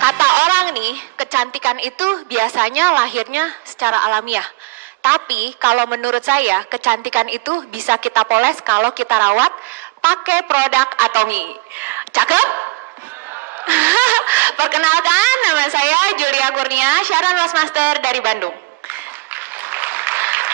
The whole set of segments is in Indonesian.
Kata orang nih, kecantikan itu biasanya lahirnya secara alamiah. Tapi kalau menurut saya, kecantikan itu bisa kita poles kalau kita rawat pakai produk Atomy. Cakep? Perkenalkan, nama saya Julia Kurnia, Sharon Rosmaster dari Bandung.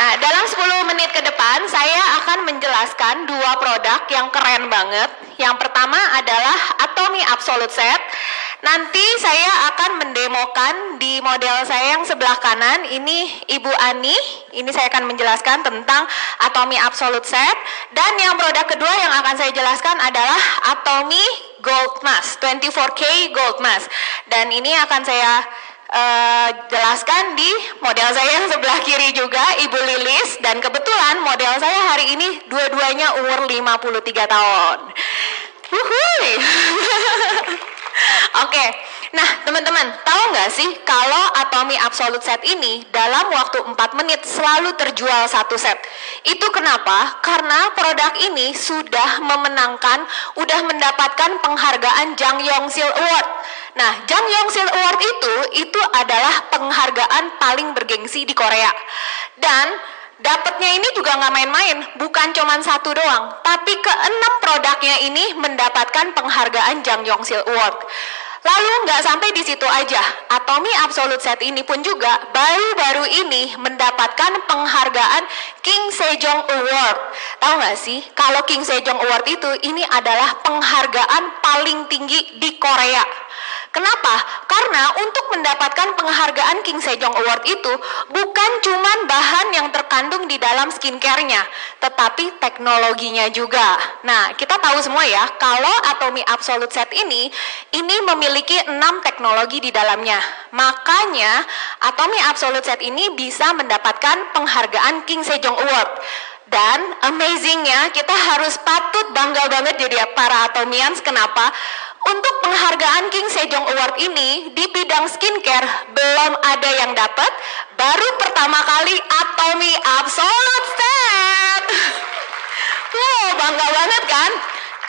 Nah, dalam 10 menit ke depan, saya akan menjelaskan dua produk yang keren banget. Yang pertama adalah Atomy Absolute Set. Nanti saya akan mendemokan di model saya yang sebelah kanan. Ini Ibu Ani. Ini saya akan menjelaskan tentang Atomy Absolute Set. Dan yang produk kedua yang akan saya jelaskan adalah Atomy Gold Mask, 24K Gold Mask. Dan ini akan saya jelaskan di model saya yang sebelah kiri juga, Ibu Lilis. Dan kebetulan model saya hari ini dua-duanya umur 53 tahun. Wuhui. Oke, nah teman-teman, tahu nggak sih kalau Atomy Absolute Set ini dalam waktu 4 menit selalu terjual satu set? Itu kenapa? Karena produk ini sudah udah mendapatkan penghargaan Jang Yongsil Award. Nah, Jang Yongsil Award itu adalah penghargaan paling bergengsi di Korea. Dan dapatnya ini juga nggak main-main, bukan cuma satu doang, tapi ke-6 produknya ini mendapatkan penghargaan Jang Yongsil Award. Lalu nggak sampai di situ aja, Atomy Absolute Set ini pun juga baru-baru ini mendapatkan penghargaan King Sejong Award. Tahu nggak sih, kalau King Sejong Award ini adalah penghargaan paling tinggi di Korea. Kenapa? Karena untuk mendapatkan penghargaan King Sejong Award itu bukan cuma bahan yang terkandung di dalam skincare-nya, tetapi teknologinya juga. Nah, kita tahu semua ya, kalau Atomy Absolute Set ini memiliki 6 teknologi di dalamnya. Makanya, Atomy Absolute Set ini bisa mendapatkan penghargaan King Sejong Award. Dan amazingnya, kita harus patut bangga banget jadi para Atomians. Kenapa? Untuk penghargaan King Sejong Award ini di bidang skincare belum ada yang dapat, baru pertama kali Atomy Absolute Set. Wow, bangga banget kan?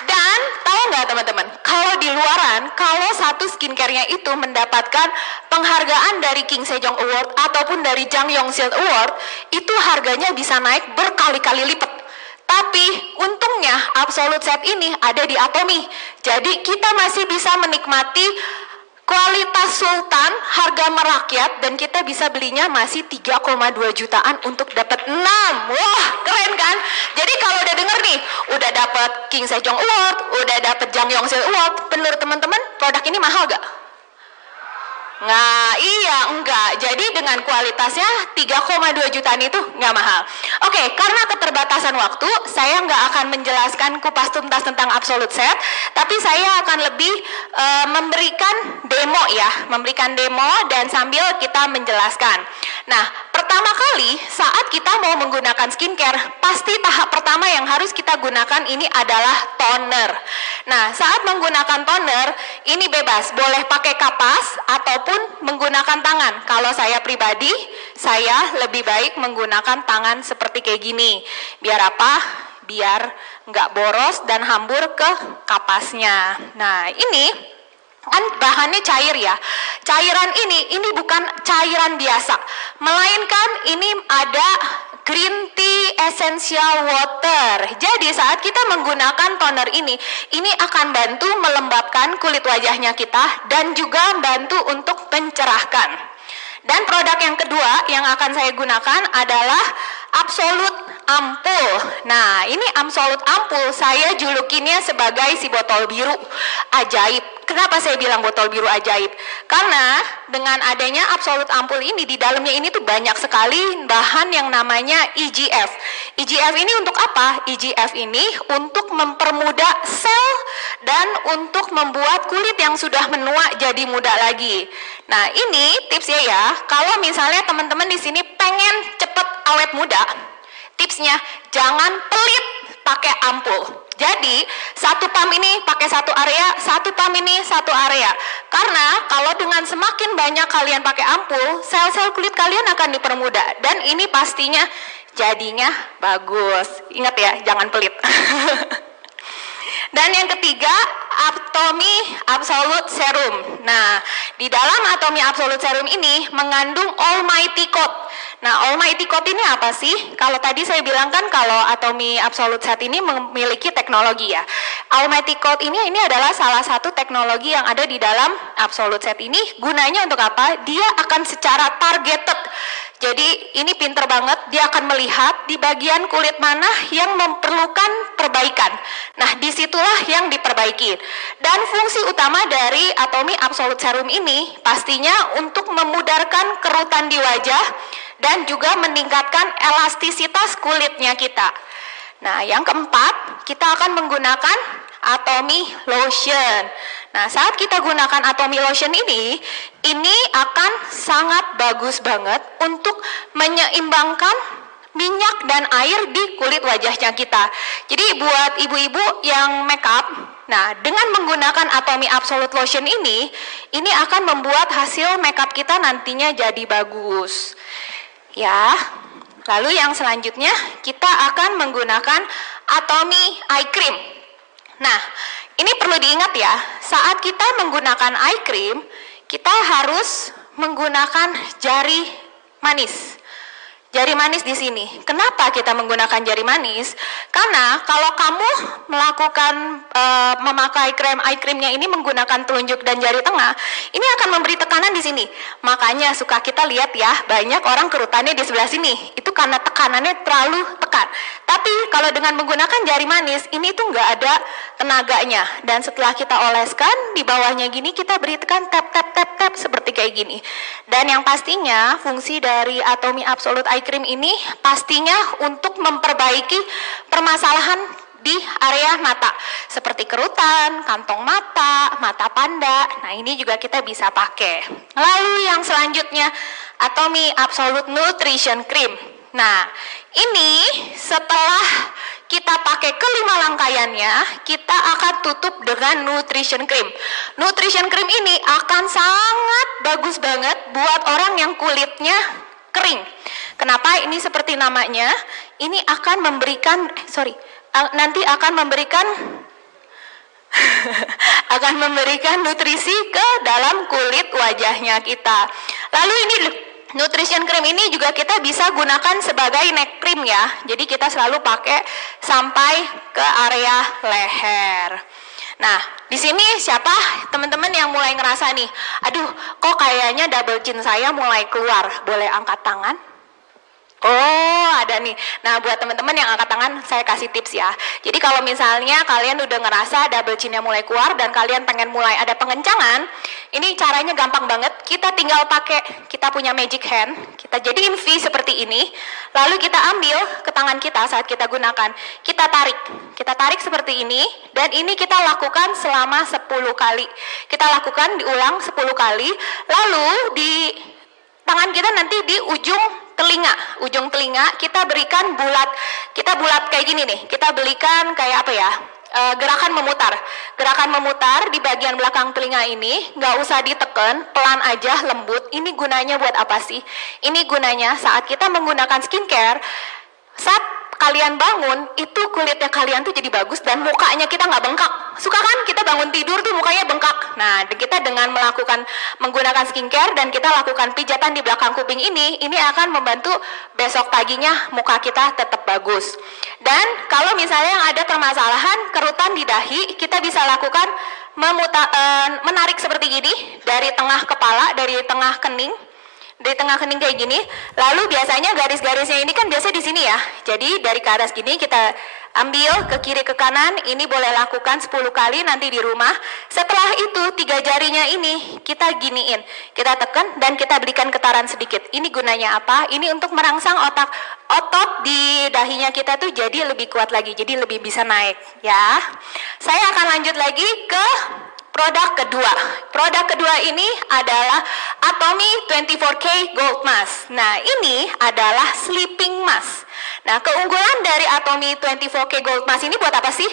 Dan tahu nggak teman-teman, kalau di luaran, kalau satu skincare-nya itu mendapatkan penghargaan dari King Sejong Award ataupun dari Jang Yongsil Award, itu harganya bisa naik berkali-kali lipat. Tapi untungnya Absolute Set ini ada di Atomy. Jadi kita masih bisa menikmati kualitas sultan, harga merakyat, dan kita bisa belinya masih 3,2 jutaan untuk dapat 6. Wah, keren kan? Jadi kalau udah denger nih, udah dapat King Sejong Award, udah dapat Jang Yongsil Award, menurut teman-teman produk ini mahal gak? Nah, iya, enggak. Jadi dengan kualitasnya 3,2 jutaan itu enggak mahal. Oke, karena keterbatasan waktu, saya enggak akan menjelaskan kupas tuntas tentang Absolute Set, tapi saya akan lebih memberikan demo dan sambil kita menjelaskan. Nah, pertama kali saat kita mau menggunakan skincare, pasti tahap pertama yang harus kita gunakan ini adalah toner. Nah, saat menggunakan toner, ini bebas, boleh pakai kapas ataupun menggunakan tangan. Kalau saya pribadi, saya lebih baik menggunakan tangan seperti kayak gini. Biar apa? Biar nggak boros dan hambur ke kapasnya. Nah, ini kan bahannya cair ya. Cairan ini bukan cairan biasa, melainkan ini ada green tea essential water. Jadi saat kita menggunakan toner ini akan bantu melembabkan kulit wajahnya kita dan juga bantu untuk mencerahkan. Dan produk yang kedua yang akan saya gunakan adalah Absolute Ampul. Nah, ini Absolute Ampul saya julukinnya sebagai si botol biru ajaib. Kenapa saya bilang botol biru ajaib? Karena dengan adanya Absolute Ampul ini, di dalamnya ini tuh banyak sekali bahan yang namanya EGF. EGF ini untuk apa? EGF ini untuk mempermudah sel dan untuk membuat kulit yang sudah menua jadi muda lagi. Nah, ini tipsnya ya. Kalau misalnya teman-teman di sini pengen cepet awet muda, tipsnya jangan pelit pakai ampul. Jadi satu pump ini pakai satu area, satu pump ini satu area. Karena kalau dengan semakin banyak kalian pakai ampul, sel-sel kulit kalian akan dipermudah. Dan ini pastinya jadinya bagus. Ingat ya, jangan pelit. Dan yang ketiga, Atomy Absolute Serum. Nah, di dalam Atomy Absolute Serum ini mengandung Almighty Code. Nah, Almighty Code ini apa sih? Kalau tadi saya bilang kan kalau Atomy Absolute Set ini memiliki teknologi ya. Almighty Code ini adalah salah satu teknologi yang ada di dalam Absolute Set ini. Gunanya untuk apa? Dia akan secara targeted. Jadi ini pinter banget, dia akan melihat di bagian kulit mana yang memerlukan perbaikan. Nah, disitulah yang diperbaiki. Dan fungsi utama dari Atomy Absolute Serum ini pastinya untuk memudarkan kerutan di wajah dan juga meningkatkan elastisitas kulitnya kita. Nah, yang keempat, kita akan menggunakan Atomy Lotion. Nah, saat kita gunakan Atomy Lotion ini akan sangat bagus banget untuk menyeimbangkan minyak dan air di kulit wajahnya kita. Jadi buat ibu-ibu yang makeup, nah dengan menggunakan Atomy Absolute Lotion ini akan membuat hasil makeup kita nantinya jadi bagus. Ya, lalu yang selanjutnya kita akan menggunakan Atomy Eye Cream. Nah, ini perlu diingat ya, saat kita menggunakan eye cream, kita harus menggunakan jari manis. Jari manis di sini. Kenapa kita menggunakan jari manis? Karena kalau kamu melakukan memakai eye creamnya ini menggunakan telunjuk dan jari tengah, ini akan memberi tekanan di sini. Makanya suka kita lihat ya, banyak orang kerutannya di sebelah sini. Itu karena tekanannya terlalu tekan. Tapi kalau dengan menggunakan jari manis, ini tuh nggak ada tenaganya. Dan setelah kita oleskan, di bawahnya gini kita beri tekan tap tap tap tap seperti kayak gini. Dan yang pastinya fungsi dari Atomy Absolute Eye Cream ini pastinya untuk memperbaiki permasalahan di area mata seperti kerutan, kantong mata, mata panda. Nah, ini juga kita bisa pakai. Lalu yang selanjutnya Atomy Absolute Nutrition Cream. Nah, ini setelah kita pakai kelima rangkaiannya, kita akan tutup dengan Nutrition Cream. Nutrition Cream ini akan sangat bagus banget buat orang yang kulitnya kering. Kenapa ini seperti namanya? Ini akan memberikan, nanti akan memberikan akan memberikan nutrisi ke dalam kulit wajahnya kita. Lalu ini Nutrition Cream ini juga kita bisa gunakan sebagai neck cream ya. Jadi kita selalu pakai sampai ke area leher. Nah, di sini siapa teman-teman yang mulai ngerasa nih, aduh kok kayaknya double chin saya mulai keluar, boleh angkat tangan? Oh, ada nih. Nah, buat teman-teman yang angkat tangan, saya kasih tips ya. Jadi kalau misalnya kalian udah ngerasa double chin-nya mulai keluar dan kalian pengen mulai ada pengencangan, ini caranya gampang banget. Kita tinggal pakai, kita punya magic hand, kita jadiin V seperti ini, lalu kita ambil ke tangan kita saat kita gunakan. Kita tarik seperti ini, dan ini kita lakukan selama 10 kali. Kita lakukan diulang 10 kali, lalu di tangan kita nanti di ujung telinga kita berikan bulat, kita bulat kayak gini nih, kita berikan kayak apa ya, gerakan memutar di bagian belakang telinga ini, nggak usah diteken, pelan aja, lembut. Ini gunanya buat apa sih? Ini gunanya saat kita menggunakan skincare, saat kalian bangun, itu kulitnya kalian tuh jadi bagus dan mukanya kita nggak bengkak. Suka kan kita bangun tidur tuh mukanya bengkak. Nah, kita dengan menggunakan skincare dan kita lakukan pijatan di belakang kuping ini akan membantu besok paginya muka kita tetap bagus. Dan kalau misalnya ada permasalahan kerutan di dahi, kita bisa lakukan menarik seperti gini dari tengah kepala, dari tengah kening kayak gini. Lalu biasanya garis-garisnya ini kan biasa di sini ya. Jadi dari ke atas gini kita ambil ke kiri ke kanan. Ini boleh lakukan 10 kali nanti di rumah. Setelah itu 3 jarinya ini kita giniin, kita tekan dan kita berikan getaran sedikit. Ini gunanya apa? Ini untuk merangsang otot di dahinya kita tuh jadi lebih kuat lagi, jadi lebih bisa naik ya. Saya akan lanjut lagi ke produk kedua. Produk kedua ini adalah Atomy 24K Gold Mask. Nah, ini adalah sleeping mask. Nah, keunggulan dari Atomy 24K Gold Mask ini buat apa sih?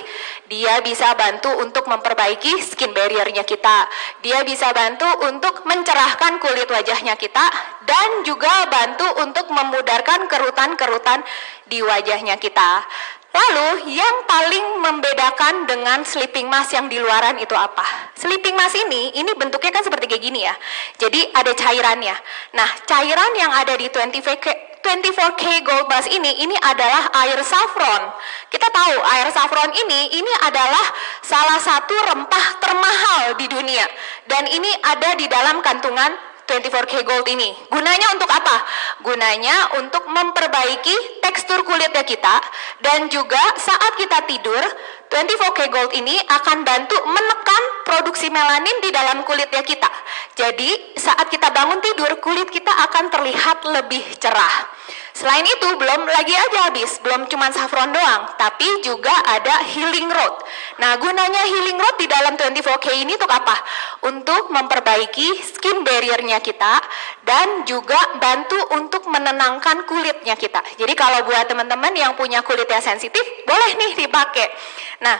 Dia bisa bantu untuk memperbaiki skin barrier-nya kita. Dia bisa bantu untuk mencerahkan kulit wajahnya kita dan juga bantu untuk memudarkan kerutan-kerutan di wajahnya kita. Lalu yang paling membedakan dengan sleeping mask yang di luaran itu apa? Sleeping mask ini bentuknya kan seperti kayak gini ya. Jadi ada cairannya. Nah, cairan yang ada di 24K Gold Mask ini adalah air saffron. Kita tahu air saffron ini adalah salah satu rempah termahal di dunia. Dan ini ada di dalam kantungan 24K Gold ini. Gunanya untuk apa? Gunanya untuk memperbaiki tekstur kulitnya kita, dan juga saat kita tidur, 24K Gold ini akan bantu menekan produksi melanin di dalam kulitnya kita. Jadi saat kita bangun tidur, kulit kita akan terlihat lebih cerah. Selain itu, belum lagi aja habis, belum cuma saffron doang, tapi juga ada healing root. Nah, gunanya healing root di dalam 24K ini untuk apa? Untuk memperbaiki skin barrier-nya kita, dan juga bantu untuk menenangkan kulitnya kita. Jadi kalau buat teman-teman yang punya kulit yang sensitif, boleh nih dipakai. Nah,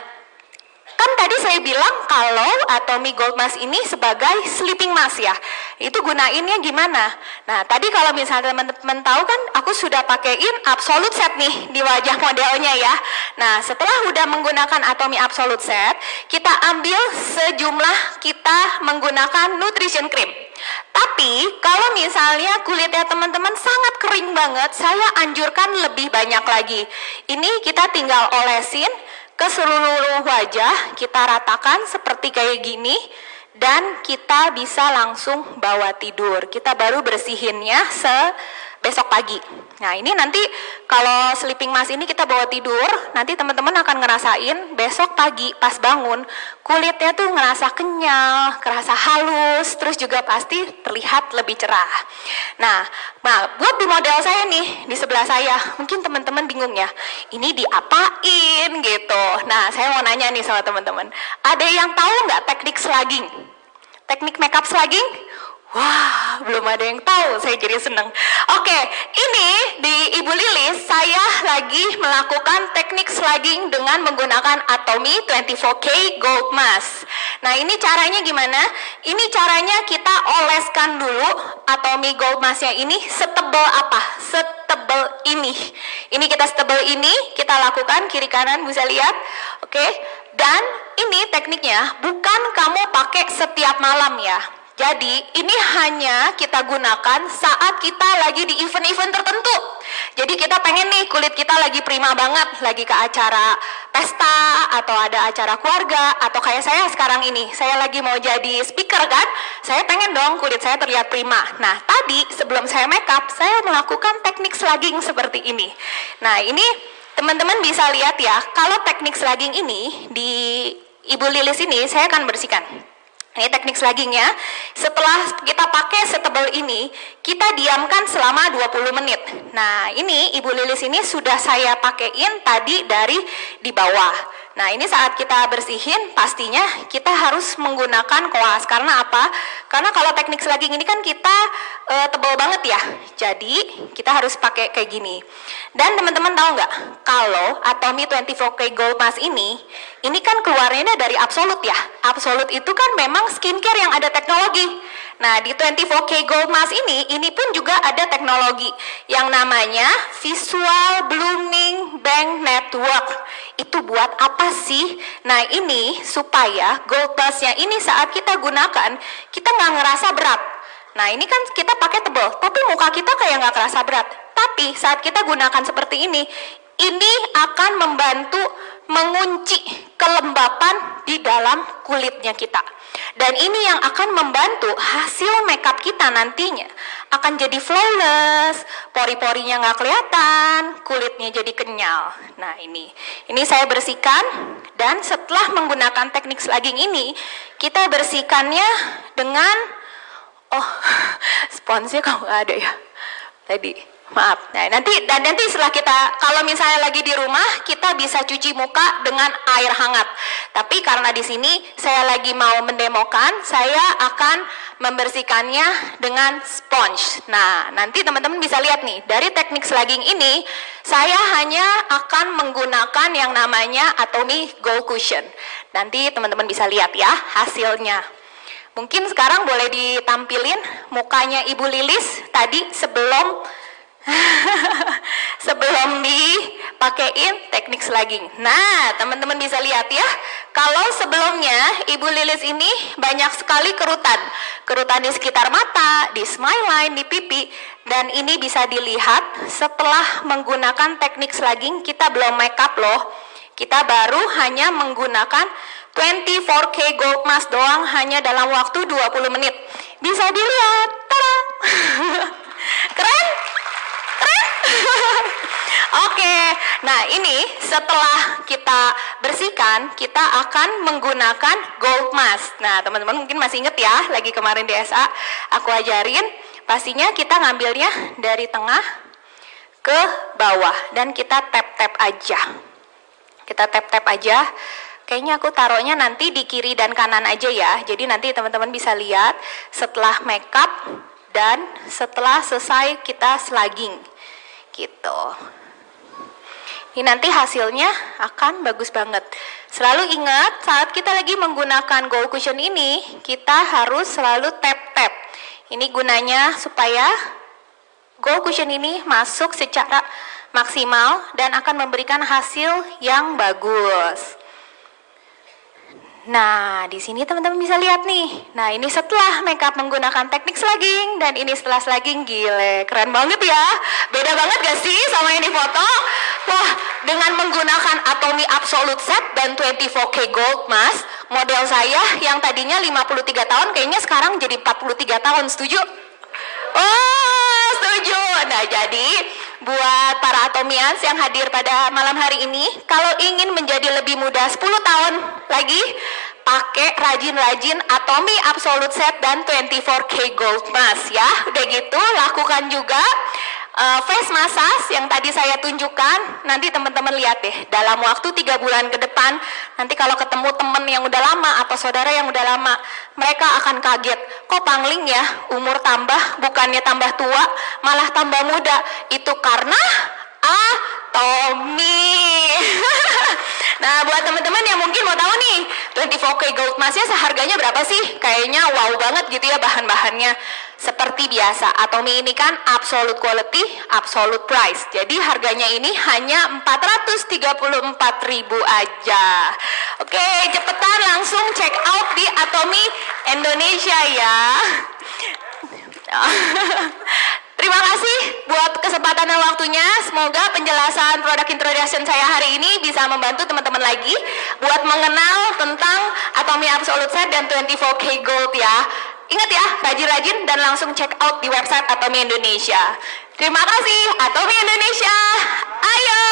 kan tadi saya bilang kalau Atomy Gold Mask ini sebagai sleeping mask ya. Itu gunainnya gimana? Nah, tadi kalau misalnya teman-teman tahu kan aku sudah pakaiin Absolute Set nih di wajah modelnya ya. Nah, setelah udah menggunakan Atomy Absolute Set, kita ambil sejumlah, kita menggunakan nutrition cream. Tapi kalau misalnya kulitnya teman-teman sangat kering banget, saya anjurkan lebih banyak lagi. Ini kita tinggal olesin ke seluruh wajah, kita ratakan seperti kayak gini, dan kita bisa langsung bawa tidur. Kita baru bersihinnya besok pagi. Nah, ini nanti kalau sleeping mask ini kita bawa tidur, nanti teman-teman akan ngerasain besok pagi pas bangun, kulitnya tuh ngerasa kenyal, kerasa halus, terus juga pasti terlihat lebih cerah. Nah, buat di model saya nih, di sebelah saya, mungkin teman-teman bingung ya, ini diapain gitu. Nah, saya mau nanya nih sama teman-teman, ada yang tahu nggak teknik slugging? Teknik makeup slugging? Wah, belum ada yang tahu, saya jadi seneng. Oke, ini di Ibu Lilis, saya lagi melakukan teknik slugging dengan menggunakan Atomy 24K Gold Mask. Nah, ini caranya gimana? Ini caranya kita oleskan dulu Atomy Gold Masknya ini setebal apa? Setebal ini. Ini kita setebal ini, kita lakukan kiri kanan, bisa lihat. Oke, dan ini tekniknya bukan kamu pakai setiap malam ya. Jadi ini hanya kita gunakan saat kita lagi di event-event tertentu. Jadi kita pengen nih kulit kita lagi prima banget, lagi ke acara pesta atau ada acara keluarga, atau kayak saya sekarang ini, saya lagi mau jadi speaker kan, saya pengen dong kulit saya terlihat prima. Nah, tadi sebelum saya makeup, saya melakukan teknik slugging seperti ini. Nah, ini teman-teman bisa lihat ya, kalau teknik slugging ini di Ibu Lilis ini saya akan bersihkan. Ini teknik sluggingnya. Setelah kita pakai setebal ini, kita diamkan selama 20 menit. Nah, ini Ibu Lilis ini sudah saya pakein tadi dari di bawah. Nah, ini saat kita bersihin, pastinya kita harus menggunakan koas. Karena apa? Karena kalau teknik slugging ini kan kita tebal banget ya. Jadi, kita harus pakai kayak gini. Dan teman-teman tahu nggak? Kalau Atomy 24K Gold Mask ini kan keluarnya dari Absolute ya. Absolute itu kan memang skincare yang ada teknologi. Nah, di 24K Gold Mask ini pun juga ada teknologi yang namanya Visual Blooming Bank Network. Itu buat apa sih? Nah, ini supaya Gold Masknya ini saat kita gunakan, kita nggak ngerasa berat. Nah, ini kan kita pakai tebal, tapi muka kita kayak nggak kerasa berat. Tapi saat kita gunakan seperti ini akan membantu mengunci kelembapan di dalam kulitnya kita. Dan ini yang akan membantu hasil makeup kita nantinya akan jadi flawless, pori-porinya nggak kelihatan, kulitnya jadi kenyal. Nah, ini saya bersihkan, dan setelah menggunakan teknik slugging ini, kita bersihkannya dengan sponsnya kok nggak ada ya tadi. Maaf. Nah, nanti setelah kita, kalau misalnya lagi di rumah, kita bisa cuci muka dengan air hangat. Tapi karena di sini saya lagi mau mendemokan, saya akan membersihkannya dengan sponge. Nah, nanti teman-teman bisa lihat nih, dari teknik slugging ini, saya hanya akan menggunakan yang namanya Atomy Gold Cushion. Nanti teman-teman bisa lihat ya hasilnya. Mungkin sekarang boleh ditampilin mukanya Ibu Lilis tadi sebelum sebelum dipakein teknik slugging. Nah, teman-teman bisa lihat ya, kalau sebelumnya Ibu Lilis ini banyak sekali kerutan. Kerutan di sekitar mata, di smile line, di pipi. Dan ini bisa dilihat setelah menggunakan teknik slugging, kita belum make up loh. Kita baru hanya menggunakan 24K Gold Mask doang hanya dalam waktu 20 menit. Bisa dilihat. Tada! Keren? Keren? Oke, nah ini setelah kita bersihkan, kita akan menggunakan Gold Mask. Nah, teman-teman mungkin masih inget ya, lagi kemarin di SA aku ajarin, pastinya kita ngambilnya dari tengah ke bawah dan kita tap-tap aja. Kita tap-tap aja. Kayaknya aku taruhnya nanti di kiri dan kanan aja ya. Jadi nanti teman-teman bisa lihat setelah makeup dan setelah selesai kita slugging. Gitu. Ini nanti hasilnya akan bagus banget. Selalu ingat saat kita lagi menggunakan Gold Cushion ini, kita harus selalu tap-tap. Ini gunanya supaya Gold Cushion ini masuk secara maksimal dan akan memberikan hasil yang bagus. Nah, di sini teman-teman bisa lihat nih. Nah, ini setelah makeup menggunakan teknik slugging dan ini setelah slugging, gile, keren banget ya. Beda banget gak sih sama yang di foto? Wah, dengan menggunakan Atomy Absolute Set dan 24K Gold Mask, model saya yang tadinya 53 tahun kayaknya sekarang jadi 43 tahun, setuju? Oh, setuju. Nah, jadi buat para Atomians yang hadir pada malam hari ini, kalau ingin menjadi lebih muda 10 tahun lagi, pakai rajin-rajin Atomy Absolute Set dan 24K Gold Mask ya. Udah gitu, lakukan juga face massage yang tadi saya tunjukkan. Nanti teman-teman lihat deh, dalam waktu 3 bulan ke depan, nanti kalau ketemu temen yang udah lama atau saudara yang udah lama, mereka akan kaget, kok Pangling ya umur tambah, bukannya tambah tua, malah tambah muda. Itu karena Atomy. Nah, buat teman-teman yang mungkin mau tahu nih, 24K Gold Mask-nya seharganya berapa sih? Kayaknya wow banget gitu ya bahan-bahannya. Seperti biasa, Atomy ini kan absolute quality, absolute price. Jadi harganya ini hanya 434.000 aja. Oke, cepetan langsung check out di Atomy Indonesia ya. Terima kasih buat kesempatan dan waktunya. Semoga penjelasan produk introduction saya hari ini bisa membantu teman-teman lagi buat mengenal tentang Atomy Absolute Set dan 24K Gold ya. Ingat ya, rajin-rajin dan langsung check out di website Atomy Indonesia. Terima kasih, Atomy Indonesia. Ayo,